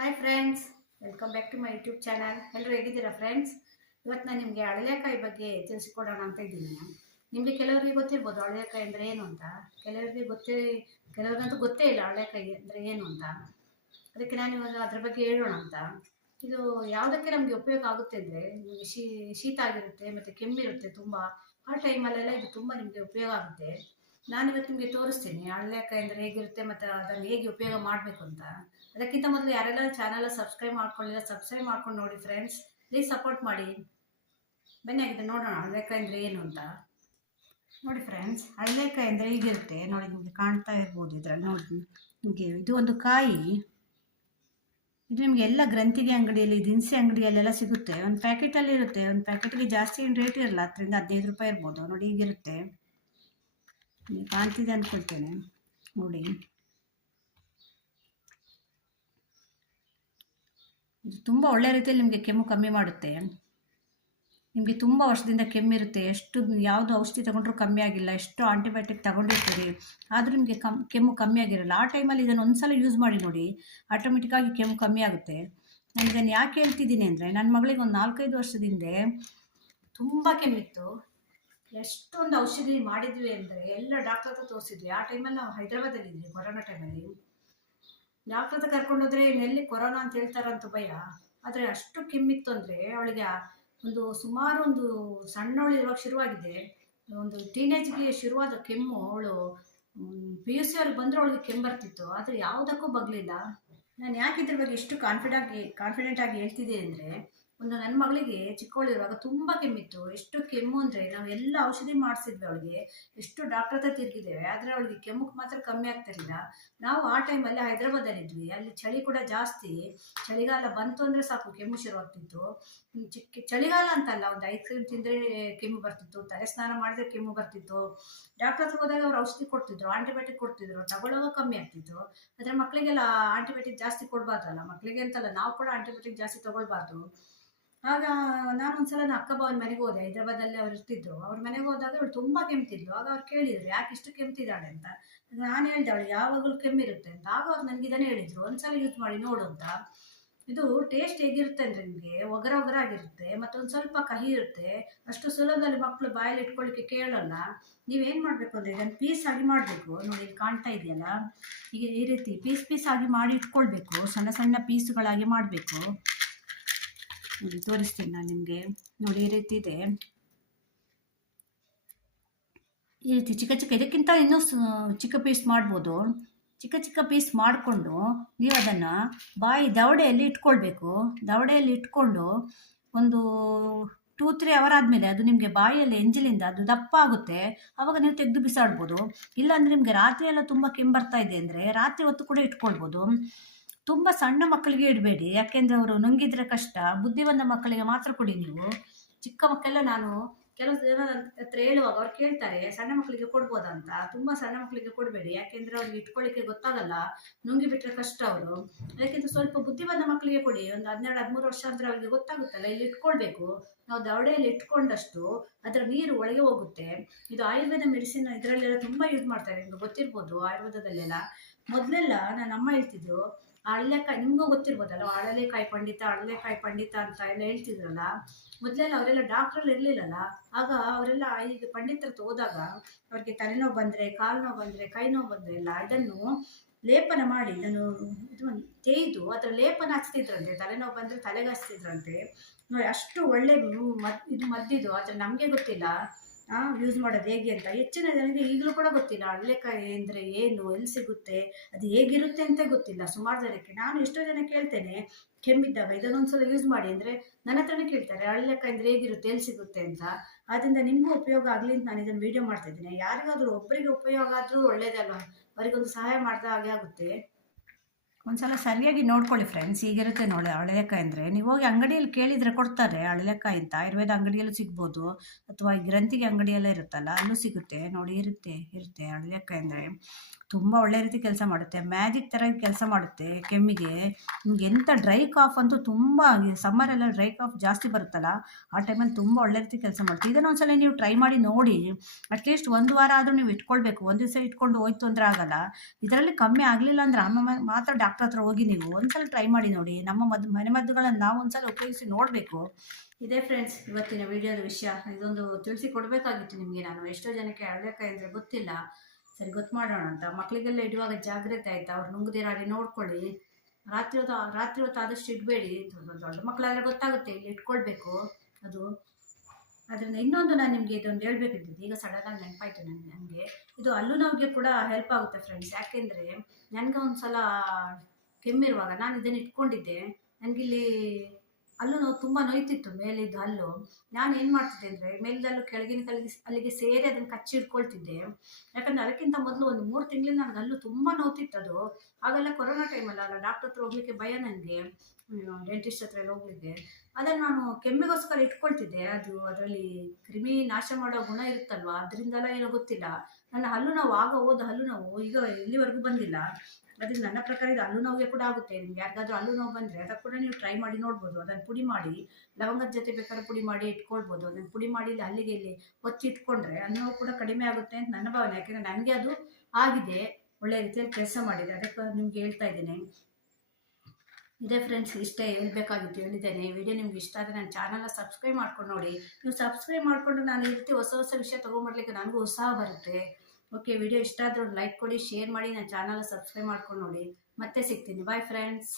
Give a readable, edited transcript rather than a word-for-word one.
Hi friends, welcome back to my YouTube channel. ಎಲ್ಲರೂ ಹೇಗಿದ್ದೀರಾ friends? ಇವತ್ತು ನಾನು ನಿಮಗೆ ಅಳಲೆಕಾಯಿ ಬಗ್ಗೆ ತಿಳಿಸ್ಕೊಡೋಣ ಅಂತ ಇದ್ದೀನಿ. ನಿಮಗೆ ಕೆಲವರಿಗೆ ಗೊತ್ತಿರ್ಬೋದು ಅಳಲೆಕಾಯಿ ಅಂದರೆ ಏನು ಅಂತ. ಕೆಲವರಿಗಂತೂ ಗೊತ್ತೇ ಇಲ್ಲ ಅಳಲೆಕಾಯಿ ಅಂದರೆ ಏನು ಅಂತ. ಅದಕ್ಕೆ ನಾನು ಇವಾಗ ಅದ್ರ ಬಗ್ಗೆ ಹೇಳೋಣ ಅಂತ. ಇದು ಯಾವುದಕ್ಕೆ ನಮಗೆ ಉಪಯೋಗ ಆಗುತ್ತೆ ಅಂದರೆ, ನಿಮಗೆ ಶೀತ ಆಗಿರುತ್ತೆ ಮತ್ತು ಕೆಮ್ಮಿರುತ್ತೆ ತುಂಬ. ಆ ಟೈಮಲ್ಲೆಲ್ಲ ಇದು ತುಂಬ ನಿಮಗೆ ಉಪಯೋಗ ಆಗುತ್ತೆ. ನಾನಿವತ್ತು ನಿಮಗೆ ತೋರಿಸ್ತೀನಿ ಅಳಲೆಕಾಯಿ ಅಂದರೆ ಹೇಗಿರುತ್ತೆ ಮತ್ತು ಅದನ್ನು ಹೇಗೆ ಉಪಯೋಗ ಮಾಡಬೇಕು ಅಂತ. ಅದಕ್ಕಿಂತ ಮೊದಲು ಯಾರೆಲ್ಲ ಚಾನಲ್ ಸಬ್ಸ್ಕ್ರೈಬ್ ಮಾಡ್ಕೊಳ್ಳಿಲ್ಲ ಸಬ್ಸ್ಕ್ರೈಬ್ ಮಾಡ್ಕೊಂಡು ನೋಡಿ ಫ್ರೆಂಡ್ಸ್, ಪ್ಲೀಸ್ ಸಪೋರ್ಟ್ ಮಾಡಿ. ಬನ್ನಿ ಆಗಿದೆ ನೋಡೋಣ ಅಳಲೆಕಾಯಿ ಅಂದರೆ ಏನು ಅಂತ. ನೋಡಿ ಫ್ರೆಂಡ್ಸ್, ಅಳಲೆಕಾಯಿ ಅಂದರೆ ಹೀಗಿರುತ್ತೆ ನೋಡಿ, ನಿಮಗೆ ಕಾಣ್ತಾ ಇರ್ಬೋದು ಇದರಲ್ಲಿ ನೋಡಿ. ನಿಮಗೆ ಇದು ಒಂದು ಕಾಯಿ. ಇದು ನಿಮಗೆ ಎಲ್ಲ ಗ್ರಂಥಿಗೆ ಅಂಗಡಿಯಲ್ಲಿ, ದಿನಸಿ ಅಂಗಡಿಯಲ್ಲೆಲ್ಲ ಸಿಗುತ್ತೆ. ಒಂದು ಪ್ಯಾಕೆಟಲ್ಲಿ ಇರುತ್ತೆ. ಒಂದು ಪ್ಯಾಕೆಟ್ಗೆ ಜಾಸ್ತಿ ರೇಟ್ ಇರಲ್ಲ, 10-15 ರೂಪಾಯಿ ಇರ್ಬೋದು. ನೋಡಿ ಹೀಗಿರುತ್ತೆ, ಕಾಣ್ತಿದೆ ಅಂದ್ಕೊಳ್ತೇನೆ ನೋಡಿ. ಇದು ತುಂಬ ಒಳ್ಳೆ ರೀತಿಯಲ್ಲಿ ನಿಮಗೆ ಕೆಮ್ಮು ಕಮ್ಮಿ ಮಾಡುತ್ತೆ. ನಿಮಗೆ ತುಂಬ ವರ್ಷದಿಂದ ಕೆಮ್ಮಿರುತ್ತೆ, ಯಾವುದು ಔಷಧಿ ತಗೊಂಡ್ರೂ ಕಮ್ಮಿ ಆಗಿಲ್ಲ, ಎಷ್ಟು ಆಂಟಿಬಯೋಟಿಕ್ ತಗೊಂಡಿರ್ತೀರಿ, ಆದರೂ ನಿಮಗೆ ಕೆಮ್ಮು ಕಮ್ಮಿ ಆಗಿರಲ್ಲ. ಆ ಟೈಮಲ್ಲಿ ಇದನ್ನು ಒಂದ್ಸಲ ಯೂಸ್ ಮಾಡಿ ನೋಡಿ, ಆಟೋಮೆಟಿಕ್ಕಾಗಿ ಕೆಮ್ಮು ಕಮ್ಮಿ ಆಗುತ್ತೆ. ನಾನು ಇದನ್ನು ಯಾಕೆ ಹೇಳ್ತಿದ್ದೀನಿ ಅಂದರೆ, ನನ್ನ ಮಗಳಿಗೆ ಒಂದು 4-5 ವರ್ಷದಿಂದ ತುಂಬ ಕೆಮ್ಮಿತ್ತು. ಎಷ್ಟೊಂದು ಔಷಧಿ ಮಾಡಿದ್ವಿ ಅಂದರೆ ಎಲ್ಲ ಡಾಕ್ಟರ್ ಹತ್ರ ತೋರಿಸಿದ್ವಿ. ಆ ಟೈಮಲ್ಲಿ ನಾವು ಹೈದ್ರಾಬಾದಲ್ಲಿದ್ವಿ, ಕೊರೋನಾ ಟೈಮಲ್ಲಿ. ಡಾಕ್ಟರ್ ಹತ್ರ ಕರ್ಕೊಂಡೋದ್ರೆ ಎಲ್ಲಿ ಕೊರೋನಾ ಅಂತ ಹೇಳ್ತಾರಂತ ಭಯ. ಆದರೆ ಅಷ್ಟು ಕೆಮ್ಮಿತ್ತು ಅಂದರೆ ಅವಳಿಗೆ ಸುಮಾರು ಒಂದು ಸಣ್ಣವಳು ಇರುವಾಗ ಶುರುವಾಗಿದೆ. ಒಂದು ಟೀನೇಜ್ಗೆ ಶುರುವಾದ ಕೆಮ್ಮು. ಅವಳು PUC ಅವ್ರಿಗೆ ಬಂದರೂ ಅವಳಿಗೆ ಕೆಮ್ಮು ಬರ್ತಿತ್ತು, ಆದರೆ ಯಾವುದಕ್ಕೂ ಬಗ್ಲಿಲ್ಲ. ನಾನು ಯಾಕೆ ಇದ್ರ ಬಗ್ಗೆ ಎಷ್ಟು ಕಾನ್ಫಿಡೆಂಟ್ ಆಗಿ ಹೇಳ್ತಿದ್ದೆ ಅಂದರೆ, ನನ್ನ ಮಗಳಿಗೆ ಚಿಕ್ಕವಳಿರುವಾಗ ತುಂಬ ಕೆಮ್ಮಿತ್ತು. ಎಷ್ಟು ಕೆಮ್ಮು ಅಂದರೆ ನಾವು ಎಲ್ಲ ಔಷಧಿ ಮಾಡಿಸಿದ್ವಿ ಅವಳಿಗೆ, ಎಷ್ಟು ಡಾಕ್ಟರ್ ಹತ್ರ ತಿರುಗಿದ್ದೇವೆ, ಆದರೆ ಅವಳಿಗೆ ಕೆಮ್ಮುಕ್ಕೆ ಮಾತ್ರ ಕಮ್ಮಿ ಆಗ್ತಿರಲಿಲ್ಲ. ನಾವು ಆ ಟೈಮಲ್ಲಿ ಹೈದ್ರಾಬಾದಲ್ಲಿದ್ವಿ, ಅಲ್ಲಿ ಚಳಿ ಕೂಡ ಜಾಸ್ತಿ. ಚಳಿಗಾಲ ಬಂತು ಅಂದರೆ ಸಾಕು ಕೆಮ್ಮು ಶುರುವಾಗ್ತಿತ್ತು. ಚಳಿಗಾಲ ಅಂತಲ್ಲ, ಒಂದು ಐಸ್ ಕ್ರೀಮ್ ತಿಂದರೆ ಕೆಮ್ಮು ಬರ್ತಿತ್ತು, ತಲೆ ಸ್ನಾನ ಮಾಡಿದ್ರೆ ಕೆಮ್ಮು ಬರ್ತಿತ್ತು. ಡಾಕ್ಟರ್ ಹತ್ರ ಹೋದಾಗ ಅವ್ರು ಔಷಧಿ ಕೊಡ್ತಿದ್ರು, ಆಂಟಿಬಯೋಟಿಕ್ ಕೊಡ್ತಿದ್ರು, ತಗೊಳ್ಳೋವಾಗ ಕಮ್ಮಿ ಆಗ್ತಿತ್ತು. ಆದರೆ ಮಕ್ಕಳಿಗೆಲ್ಲ ಆಂಟಿಬಯೋಟಿಕ್ ಜಾಸ್ತಿ ಕೊಡಬಾರ್ದಲ್ಲ, ಮಕ್ಕಳಿಗೆ ಅಂತಲ್ಲ ನಾವು ಕೂಡ ಆಂಟಿಬಯೋಟಿಕ್ ಜಾಸ್ತಿ ತೊಗೊಳ್ಬಾರ್ದು. ಆಗ ನಾನು ಒಂದ್ಸಲ ಅಕ್ಕ ಬಾವನ ಮನೆಗೆ ಹೋದೆ, ಹೈದ್ರಾಬಾದಲ್ಲಿ ಅವ್ರು ಇರ್ತಿದ್ರು. ಅವ್ರ ಮನೆಗೆ ಹೋದಾಗ ಅವಳು ತುಂಬ ಕೆಮ್ತಿದ್ಲು. ಆಗ ಅವ್ರು ಕೇಳಿದ್ರು ಯಾಕೆ ಇಷ್ಟು ಕೆಮ್ತಿದ್ದಾಳೆ ಅಂತ. ನಾನು ಹೇಳ್ದೆ ಅವಳು ಯಾವಾಗಲೂ ಕೆಮ್ಮಿರುತ್ತೆ ಅಂತ. ಆಗ ಅವ್ರು ನನಗೆ ಇದನ್ನೇ ಹೇಳಿದ್ರು, ಒಂದ್ಸಲ ಯೂಸ್ ಮಾಡಿ ನೋಡು ಅಂತ. ಇದು ಟೇಸ್ಟ್ ಹೇಗಿರುತ್ತೆ ಅಂದರೆ, ನಿಮಗೆ ಒಗರ ಆಗಿರುತ್ತೆ, ಮತ್ತೊಂದು ಸ್ವಲ್ಪ ಕಹಿ ಇರುತ್ತೆ. ಅಷ್ಟು ಸುಲಭದಲ್ಲಿ ಮಕ್ಕಳು ಬಾಯಲ್ಲಿ ಇಟ್ಕೊಳ್ಳಿಕ್ಕೆ ಕೇಳಲ್ಲ. ನೀವೇನು ಮಾಡಬೇಕು ಅಂದರೆ, ಇದನ್ನು ಪೀಸ್ ಆಗಿ ಮಾಡಬೇಕು. ನೋಡಿ ಕಾಣ್ತಾ ಇದೆಯಲ್ಲ, ಈಗ ಈ ರೀತಿ ಪೀಸ್ ಆಗಿ ಮಾಡಿ ಇಟ್ಕೊಳ್ಬೇಕು. ಸಣ್ಣ ಸಣ್ಣ ಪೀಸುಗಳಾಗಿ ಮಾಡಬೇಕು. ನೋಡಿ ತೋರಿಸ್ತೀನಿ ನಾನು ನಿಮಗೆ. ನೋಡಿ ಈ ರೀತಿ ಇದೆ, ಈ ರೀತಿ ಚಿಕ್ಕ ಇದಕ್ಕಿಂತ ಇನ್ನೂ ಚಿಕ್ಕ ಪೀಸ್ ಮಾಡ್ಬೋದು. ಚಿಕ್ಕ ಪೀಸ್ ಮಾಡಿಕೊಂಡು ನೀವು ಅದನ್ನು ದವಡೆಯಲ್ಲಿ ಇಟ್ಕೊಳ್ಬೇಕು. ದವಡೆಯಲ್ಲಿ ಇಟ್ಕೊಂಡು ಒಂದು 2-3 ಅವರ್ ಆದಮೇಲೆ ಅದು ನಿಮಗೆ ಬಾಯಲ್ಲಿ ಎಂಜಲಿಂದ ಅದು ದಪ್ಪ ಆಗುತ್ತೆ. ಆವಾಗ ನೀವು ತೆಗೆದು ಬಿಸಾಡ್ಬೋದು. ಇಲ್ಲಾಂದರೆ ನಿಮಗೆ ರಾತ್ರಿ ಎಲ್ಲ ತುಂಬ ಕೆಮ್ಮು ಬರ್ತಾ ಇದೆ ಅಂದರೆ ರಾತ್ರಿ ಹೊತ್ತು ಕೂಡ ಇಟ್ಕೊಳ್ಬೋದು. ತುಂಬ ಸಣ್ಣ ಮಕ್ಕಳಿಗೆ ಇಡಬೇಡಿ, ಯಾಕೆಂದರೆ ಅವರು ನುಂಗಿದ್ರೆ ಕಷ್ಟ. ಬುದ್ಧಿವಂತ ಮಕ್ಕಳಿಗೆ ಮಾತ್ರ ಕೊಡಿ ನೀವು. ಚಿಕ್ಕ ಮಕ್ಕಳೆಲ್ಲ ನಾನು ಕೆಲವು ಜನ ಹತ್ರ ಹೇಳುವಾಗ ಅವ್ರು ಕೇಳ್ತಾರೆ ಸಣ್ಣ ಮಕ್ಕಳಿಗೆ ಕೊಡ್ಬೋದಂತ. ತುಂಬ ಸಣ್ಣ ಮಕ್ಕಳಿಗೆ ಕೊಡಬೇಡಿ, ಯಾಕೆಂದರೆ ಅವ್ರಿಗೆ ಇಟ್ಕೊಳ್ಳಿಕ್ಕೆ ಗೊತ್ತಾಗಲ್ಲ, ನುಂಗಿ ಬಿಟ್ಟರೆ ಕಷ್ಟ ಅವರು. ಅದಕ್ಕಿಂತ ಸ್ವಲ್ಪ ಬುದ್ಧಿವಂತ ಮಕ್ಕಳಿಗೆ ಕೊಡಿ. ಒಂದು 12-13 ವರ್ಷ ಅಂದರೆ ಅವರಿಗೆ ಗೊತ್ತಾಗುತ್ತಲ್ಲ, ಇಲ್ಲಿ ಇಟ್ಕೊಳ್ಬೇಕು. ನಾವು ದವಡೆಯಲ್ಲಿ ಇಟ್ಕೊಂಡಷ್ಟು ಅದರ ನೀರು ಒಳಗೆ ಹೋಗುತ್ತೆ. ಇದು ಆಯುರ್ವೇದ ಮೆಡಿಸಿನ್, ಇದರಲ್ಲೆಲ್ಲ ತುಂಬ ಯೂಸ್ ಮಾಡ್ತಾರೆ, ನಿಮ್ಗೆ ಗೊತ್ತಿರ್ಬೋದು. ಆಯುರ್ವೇದದಲ್ಲೆಲ್ಲ ಮೊದಲೆಲ್ಲ ನನ್ನ ಅಮ್ಮ ಹೇಳ್ತಿದ್ರು, ಅಳಲೆಕಾಯಿ ನಿಮಗೂ ಗೊತ್ತಿರ್ಬೋದಲ್ಲ, ಅಳಲೆಕಾಯಿ ಪಂಡಿತ ಅಂತ ಎಲ್ಲ ಹೇಳ್ತಿದ್ರಲ್ಲ. ಮೊದಲೆಲ್ಲ ಅವರೆಲ್ಲ ಡಾಕ್ಟ್ರಲ್ಲಿ ಇರಲಿಲ್ಲಲ್ಲ. ಆಗ ಅವರೆಲ್ಲ ಈಗ ಪಂಡಿತರ ಹೋದಾಗ ಅವ್ರಿಗೆ ತಲೆನೋವು ಬಂದರೆ, ಕಾಲು ನೋವು ಬಂದರೆ, ಕೈ ನೋವು ಬಂದರೆ ಎಲ್ಲ ಇದನ್ನು ಲೇಪನ ಮಾಡಿ, ಇದನ್ನು ತೇಯ್ದು ಅದರ ಲೇಪನ ಹಚ್ತಿದ್ರಂತೆ. ತಲೆನೋವು ಬಂದರೆ ತಲೆಗೆ ಹಚ್ತಿದ್ರಂತೆ. ನೋಡಿ ಅಷ್ಟು ಒಳ್ಳೆ ಇದು ಮದ್ದಿದು. ಆದರೆ ನಮಗೆ ಗೊತ್ತಿಲ್ಲ ಯೂಸ್ ಮಾಡೋದು ಹೇಗೆ ಅಂತ. ಹೆಚ್ಚಿನ ಜನರಿಗೆ ಈಗಲೂ ಕೂಡ ಗೊತ್ತಿಲ್ಲ ಅಳಲೆಕಾಯಿ ಅಂದರೆ ಏನು, ಎಲ್ಲಿ ಸಿಗುತ್ತೆ, ಅದು ಹೇಗಿರುತ್ತೆ ಅಂತ ಗೊತ್ತಿಲ್ಲ ಸುಮಾರು ಜನಕ್ಕೆ. ನಾನು ಎಷ್ಟೋ ಜನ ಕೇಳ್ತೇನೆ ಕೆಮ್ಮಿದ್ದಾಗ ಇದನ್ನೊಂದ್ಸಲ ಯೂಸ್ ಮಾಡಿ ಅಂದರೆ ನನ್ನ ಹತ್ರನೇ ಕೇಳ್ತಾರೆ ಅಳಲೆಕಾಯಿ ಅಂದರೆ ಹೇಗಿರುತ್ತೆ, ಎಲ್ಲಿ ಸಿಗುತ್ತೆ ಅಂತ. ಆದ್ದರಿಂದ ನಿಮಗೂ ಉಪಯೋಗ ಆಗಲಿ ಅಂತ ನಾನು ಇದನ್ನು ವೀಡಿಯೋ ಮಾಡ್ತಾಯಿದ್ದೀನಿ. ಯಾರಿಗಾದರೂ ಒಬ್ಬರಿಗೆ ಉಪಯೋಗ ಆದರೂ ಒಳ್ಳೇದಲ್ವ, ಅವರಿಗೊಂದು ಸಹಾಯ ಮಾಡಿದ ಹಾಗೆ ಆಗುತ್ತೆ. ಒಂದ್ಸಲ ಸರಿಯಾಗಿ ನೋಡ್ಕೊಳ್ಳಿ ಫ್ರೆಂಡ್ಸ್. ಈಗಿರುತ್ತೆ ನೋಡಿ ಅಳಲೆಕಾಯಿ ಅಂದರೆ, ನೀವು ಹೋಗಿ ಅಂಗಡಿಯಲ್ಲಿ ಕೇಳಿದರೆ ಕೊಡ್ತಾರೆ ಅಳಲೆಕಾಯಿ ಅಂತ. ಆಯುರ್ವೇದ ಅಂಗಡಿಯಲ್ಲೂ ಸಿಗ್ಬೋದು, ಅಥವಾ ಈ ಗ್ರಂಥಿಗೆ ಅಂಗಡಿಯೆಲ್ಲ ಇರುತ್ತಲ್ಲ ಅಲ್ಲೂ ಸಿಗುತ್ತೆ. ನೋಡಿ ಇರುತ್ತೆ ಅಳಲೆಕಾಯಿ ಅಂದರೆ. ತುಂಬ ಒಳ್ಳೆ ರೀತಿ ಕೆಲಸ ಮಾಡುತ್ತೆ. ಮ್ಯಾಜಿಕ್ ಥರ ಕೆಲಸ ಮಾಡುತ್ತೆ ಕೆಮ್ಮಿಗೆ. ನಿಮ್ಗೆ ಎಂಥ ಡ್ರೈ ಕಾಫ್ ಅಂತೂ ತುಂಬ ಸಮ್ಮರೆಲ್ಲ ಡ್ರೈ ಕಾಫ್ ಜಾಸ್ತಿ ಬರುತ್ತಲ್ಲ, ಆ ಟೈಮಲ್ಲಿ ತುಂಬ ಒಳ್ಳೆ ರೀತಿ ಕೆಲಸ ಮಾಡುತ್ತೆ. ಇದನ್ನು ಒಂದ್ಸಲ ನೀವು ಟ್ರೈ ಮಾಡಿ ನೋಡಿ. ಅಟ್ಲೀಸ್ಟ್ 1 ವಾರ ಆದರೂ ನೀವು ಇಟ್ಕೊಳ್ಬೇಕು. ಒಂದು ದಿವಸ ಇಟ್ಕೊಂಡು ಹೋಯ್ತು ಅಂದರೆ ಆಗಲ್ಲ. ಇದರಲ್ಲಿ ಕಮ್ಮಿ ಆಗಲಿಲ್ಲ ಅಂದರೆ ಮಾತ್ರ ಡಾಕ್ಟ್ರ್ ಹತ್ರ ಹೋಗಿ ನೀವು ಒಂದ್ಸಲ ಟ್ರೈ ಮಾಡಿ ನೋಡಿ. ನಮ್ಮ ಮನೆಮದ್ದುಗಳನ್ನು ನಾವು ಒಂದ್ಸಲ ಉಪಯೋಗಿಸಿ ನೋಡಬೇಕು. ಇದೇ ಫ್ರೆಂಡ್ಸ್ ಇವತ್ತಿನ ವಿಡಿಯೋದ ವಿಷಯ. ಇದೊಂದು ತಿಳಿಸಿ ಕೊಡಬೇಕಾಗಿತ್ತು ನಿಮಗೆ. ನಾನು ಎಷ್ಟೋ ಜನಕ್ಕೆ ಹೇಳಬೇಕಾದ್ರೆ ಗೊತ್ತಿಲ್ಲ, ಸರಿ ಗೊತ್ತು ಮಾಡೋಣ ಅಂತ. ಮಕ್ಕಳಿಗೆಲ್ಲ ಇಡುವಾಗ ಜಾಗ್ರತೆ ಆಯಿತಾ, ಅವ್ರು ನುಂಗದಿರಾಗಿ ನೋಡ್ಕೊಳ್ಳಿ. ರಾತ್ರಿ ಹೊತ್ತು ಆದಷ್ಟು ಇಡಬೇಡಿ. ದೊಡ್ಡ ಮಕ್ಕಳೆಲ್ಲ ಗೊತ್ತಾಗುತ್ತೆ ಇಲ್ಲಿ ಇಟ್ಕೊಳ್ಬೇಕು ಅದು. ಅದರಿಂದ ಇನ್ನೊಂದು ನಾನು ನಿಮಗೆ ಇದೊಂದು ಹೇಳ್ಬೇಕಿದ್ದು, ಈಗ ಸಡನ್ನಾಗಿ ನೆನಪಾಯಿತು ನನಗೆ. ಇದು ಹಲ್ಲು ನೋವಿಗೆ ಕೂಡ ಹೆಲ್ಪ್ ಆಗುತ್ತೆ ಫ್ರೆಂಡ್ಸ್. ಯಾಕೆಂದರೆ ನನಗೆ ಒಂದು ಸಲ ಕೆಮ್ಮಿರುವಾಗ ನಾನು ಇದನ್ನು ಇಟ್ಕೊಂಡಿದ್ದೆ. ನನಗಿಲ್ಲಿ ಹಲ್ಲು ನೋವು ತುಂಬ ನೋಯ್ತಿತ್ತು, ಮೇಲಿದ್ದು ಹಲ್ಲು. ನಾನು ಏನು ಮಾಡ್ತಿದ್ದೆ ಅಂದರೆ ಮೇಲಿದಲ್ಲು ಕೆಳಗಿನ ಅಲ್ಲಿಗೆ ಸೇರಿ ಅದನ್ನು ಕಚ್ಚಿ ಇಟ್ಕೊಳ್ತಿದ್ದೆ. ಯಾಕಂದರೆ ಅದಕ್ಕಿಂತ ಮೊದಲು ಒಂದು 3 ತಿಂಗಳಿಂದ ನನಗೆ ಹಲ್ಲು ತುಂಬ ನೋವ್ತಿತ್ತು ಅದು. ಆಗೆಲ್ಲ ಕೊರೋನಾ ಟೈಮಲ್ಲ, ಡಾಕ್ಟರ್ ಹತ್ರ ಹೋಗ್ಲಿಕ್ಕೆ ಭಯ ನನಗೆ, ಡೆಂಟಿಸ್ಟ್ ಹತ್ರ ಎಲ್ಲ ಹೋಗ್ಲಿಕ್ಕೆ. ಅದನ್ನು ನಾನು ಕೆಮ್ಮಿಗೋಸ್ಕರ ಇಟ್ಕೊಳ್ತಿದ್ದೆ. ಅದು ಅದರಲ್ಲಿ ಕ್ರಿಮಿ ನಾಶ ಮಾಡೋ ಗುಣ ಇರುತ್ತಲ್ವ, ಅದರಿಂದಲ್ಲ ಏನೋ ಗೊತ್ತಿಲ್ಲ, ನನ್ನ ಹಲ್ಲು ನೋವು ಹೋದ ಹಲ್ಲು ನೋವು ಈಗ ಇಲ್ಲಿವರೆಗೂ ಬಂದಿಲ್ಲ. ಅದರಿಂದ ನನ್ನ ಪ್ರಕಾರ ಇದು ಹಲ್ಲು ನೋವಿಗೆ ಕೂಡ ಆಗುತ್ತೆ. ನಿಮ್ಗೆ ಯಾರಿಗಾದ್ರೂ ಹಲ್ಲು ನೋವು ಬಂದರೆ ಅದಕ್ಕೆ ಕೂಡ ನೀವು ಟ್ರೈ ಮಾಡಿ ನೋಡ್ಬೋದು. ಅದನ್ನು ಪುಡಿ ಮಾಡಿ ಲವಂಗದ ಜೊತೆ ಬೇಕಾದ್ರೆ ಪುಡಿ ಮಾಡಿ ಇಟ್ಕೊಳ್ಬೋದು. ಅದನ್ನು ಪುಡಿ ಮಾಡಿ ಹಲ್ಲಿಗೆ ಇಲ್ಲಿ ಒತ್ತಿ ಇಟ್ಕೊಂಡ್ರೆ ಆ ನೋವು ಕೂಡ ಕಡಿಮೆ ಆಗುತ್ತೆ ಅಂತ ನನ್ನ ಭಾವನೆ. ಯಾಕೆಂದರೆ ನನಗೆ ಅದು ಆಗಿದೆ, ಒಳ್ಳೆ ರೀತಿಯಲ್ಲಿ ಕೆಲಸ ಮಾಡಿದೆ. ಅದಕ್ಕೆ ನಿಮ್ಗೆ ಹೇಳ್ತಾ ಇದ್ದೇನೆ. ಇದೇ ಫ್ರೆಂಡ್ಸ್, ಇಷ್ಟೇ ಹೇಳ್ಬೇಕಾಗಿತ್ತು, ಹೇಳಿದ್ದೇನೆ. ವಿಡಿಯೋ ನಿಮ್ಗೆ ಇಷ್ಟ ಆದರೆ ನನ್ನ ಚಾನಲ್ನ ಸಬ್ಸ್ಕ್ರೈಬ್ ಮಾಡ್ಕೊಂಡು ನೋಡಿ. ನೀವು ಸಬ್ಸ್ಕ್ರೈಬ್ ಮಾಡಿಕೊಂಡು ನಾನು ಈ ರೀತಿ ಹೊಸ ಹೊಸ ವಿಷಯ ತೊಗೊಂಬರ್ಲಿಕ್ಕೆ ನನಗೂ ಉತ್ಸಾಹ ಬರುತ್ತೆ. ಓಕೆ, ವಿಡಿಯೋ ಇಷ್ಟ ಆದರೆ ಒಂದು ಲೈಕ್ ಕೊಡಿ, ಶೇರ್ ಮಾಡಿ, ನನ್ನ ಚಾನಲ್ನ ಸಬ್ಸ್ಕ್ರೈಬ್ ಮಾಡ್ಕೊಂಡು ನೋಡಿ. ಮತ್ತೆ ಸಿಗ್ತೀನಿ. Bye friends.